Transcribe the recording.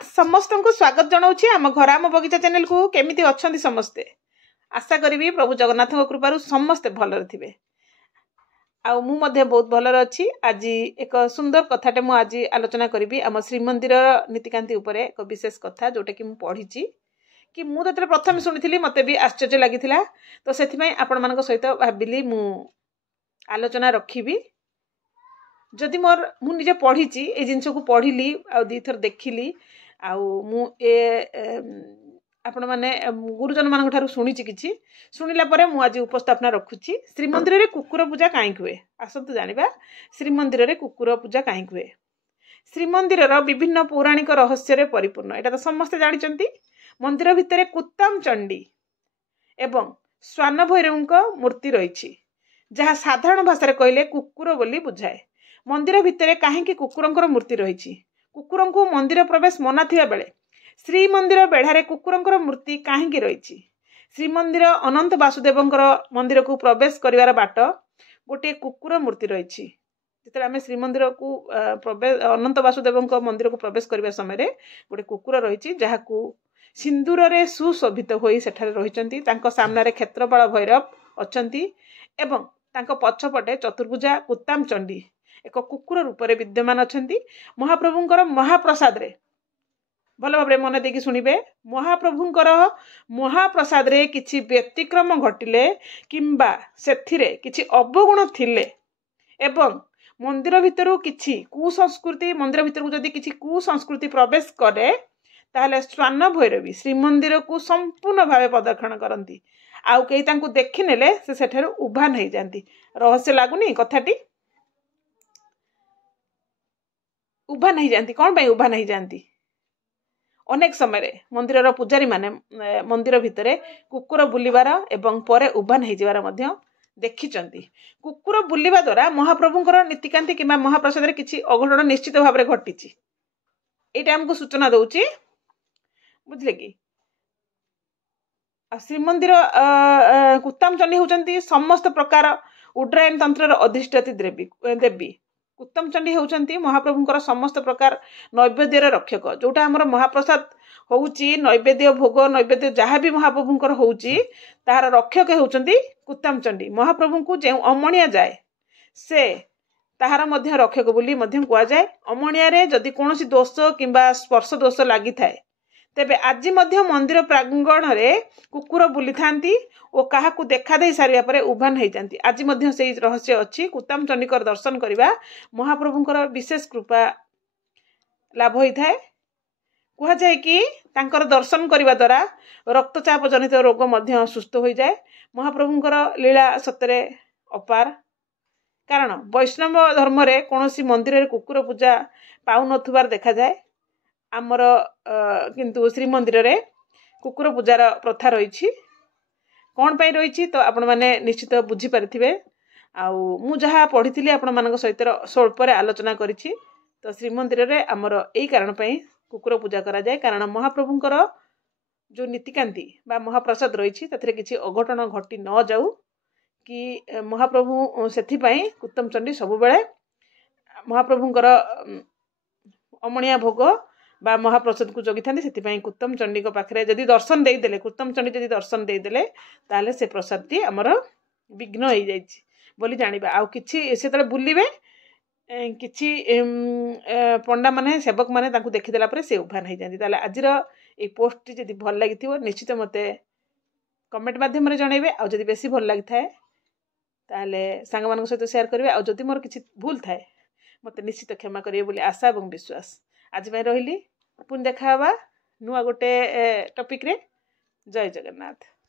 जगन्नाथ समस्त को स्वागत जनाऊँ आम घर आम बगीचा चैनल को केमिति अच्छा समस्ते आशा करी प्रभु जगन्नाथ कृपार समस्ते भलरे थे आउ मु बहुत भलरे अच्छी आज एक सुंदर कथाटे मु आज आलोचना करी आम श्रीमंदिर नीतिकांति उपर एक विशेष कथा जोटा कि पढ़ी कि मुझे प्रथम शुणी मत भी आश्चर्य लगी तो से आपण मान सहित भाविली मु आलोचना रखी जदि मोर मु निजे पढ़ी ए जिनस को पढ़ी आ दी थर देखिली आपण मैंने गुरुजन मान शुणी कि शुणिला आज उपस्थापना रखुची श्रीमंदिर रे कुकुर पूजा कहीं हुए आसतु जानिबा श्रीमंदिर रे कुकुर पूजा कहीं हुए। श्रीमंदिर विभिन्न पौराणिक रहस्य परिपूर्ण एटा तो समस्ते जानिचंती। मंदिर भितर कुत्ताम चंडी एवं स्वान भैरव मूर्ति रही जहाँ साधारण भाषा कहले कुकुर बोली बुझाए। मंदिर भितर कहीं कुकुरंकर मूर्ति रही कुकुर को मंदिर प्रवेश मना थिबा बेले श्रीमंदिर बेढ़ारे कुकुरंकर मूर्ति कहीं रही। श्रीमंदिर अनंत वासुदेवंकर मंदिर को प्रवेश करिवार बाट गोटे कुकुर मूर्ति रही। जिते आम श्रीमंदिर को प्रवेश अनंत वासुदेव मंदिर को प्रवेश करने समय गोटे कुकुर रही जहाँ सिंदूर रे सुशोभित हो रही सामने क्षेत्रपाल भैरव अच्छा एवं पछपटे चतुर्भुजा कुत्ताम चंडी एक कुकुर रूप में विद्यमान अच्छा। महाप्रभुंकर महाप्रसाद रे भल भाव मन देकी शुणिबे महाप्रभुंकर महाप्रसाद रे किछि व्यतिक्रम घटिले किंबा सेथिरे किछि अवगुण थिले एवं मंदिर भितर किछि कुसंस्कृति मंदिर भितर को जदि किछि कुसंस्कृति प्रवेश करे ताहले स्वान भैरवी श्रीमंदिर को संपूर्ण भाव प्रदर्शन करती आउ कई तांकु देखि नेले से सेठारु उभा नहीं जाती। रहस्य लागुनी कथाटी उभा नहीं जाती कौन पाई उभा नहीं जाती। अनेक समय मंदिर पूजारी माने मंदिर भितर कुकुर बुलिबार एवं परे उभा नहीं जिबार मध्य देखिचंती। कुकुर बुलिबा द्वारा महाप्रभुंकर नीतिकांति किंबा महाप्रसाद रे किछि अघटन निश्चित भाव में घटिछि एटा हमको सूचना दउछि बुझले कि। श्रीमंदिर कुत्ताम चंडी होउचंती समस्त प्रकार उड्डयन तंत्र अधिष्ठाती देवी उत्तम चंडी होउचंती महाप्रभुंकर समस्त प्रकार नैवेद्यर रक्षक जोटा हमर महाप्रसाद होउची नैवेद्य भोग नैवेद्य जहाँ भी महाप्रभुंकर होउची तार रक्षक होउचंती उत्तम चंडी। महाप्रभु को जे अमणिया जाए से ताहार मध्य रक्षक बोली मध्य कुआ जाए। अमणिया रे जदि कोनोसी दोष किंबा स्पर्श दोष लागि थाए तेबे आज मध्य मंदिर प्रांगण रे कुकुर बुली थांती और काहाकू देखा दे सारिया परे उभा नहीं जाती। आज मध्य से रहस्य अच्छी कुत्ताम चंडीकर दर्शन करवा महाप्रभुंकर विशेष कृपा लाभ होता है। कह जाए कि तांकर दर्शन करने द्वारा रक्तचाप जनित रोग मध्य सुस्थ हो जाए। महाप्रभुंकर लीला सतरे अपार कारण वैष्णव धर्म रे कौनसी मंदिर रे कुकुर पूजा पाउ नथुबार देखा जाए। आमर किंतु श्रीमंदिर रे कुकुर पूजार प्रथा रही कौन पाई रही तो आपण मैंने निश्चित बुझी पारिथिबे। आउ मु जहाँ पढ़ी आपण मान सहित स्वल्प आलोचना करिछि। तो श्रीमंदिर रे आमर एई कारण पाई कुकुर पूजा करा जाए कारण महाप्रभुंकर जो नीतिकांति बा महाप्रसाद रही तथिरे किछि अघटन घटी न जाऊ कि महाप्रभु सेथि पाई कुत्तम चंडी सब बेले महाप्रभुंकर अमणिया भोग बा महाप्रसाद को जगी थांती से कुत्तम चंडी पाखे जदि दर्शन देदेले कुत्तम चंडी जदि दर्शन देदेले ताले से प्रसाद टी आमर विघ्न हो जाइछि बोली जानिबा। आउ किछि से बुलिबे किछि पंडा माने सेवक माने तांकु देखिदेला परे से उभा नहीं जाती। ताले आजिर ए पोस्ट टी जदि भल लागिथिबो निश्चित मते कमेंट माध्यम रे जणाइबे। आउ जदि बेसी भल लागि थाए ताले सांग मानक सहित शेयर करिवे। आउ जदि मोर किछि भूल थाए मते निश्चित क्षमा करिवे बोली आशा एवं विश्वास। आज मैं रहिली पुन देखा नुआ गोटे टॉपिक रे। जय जगन्नाथ।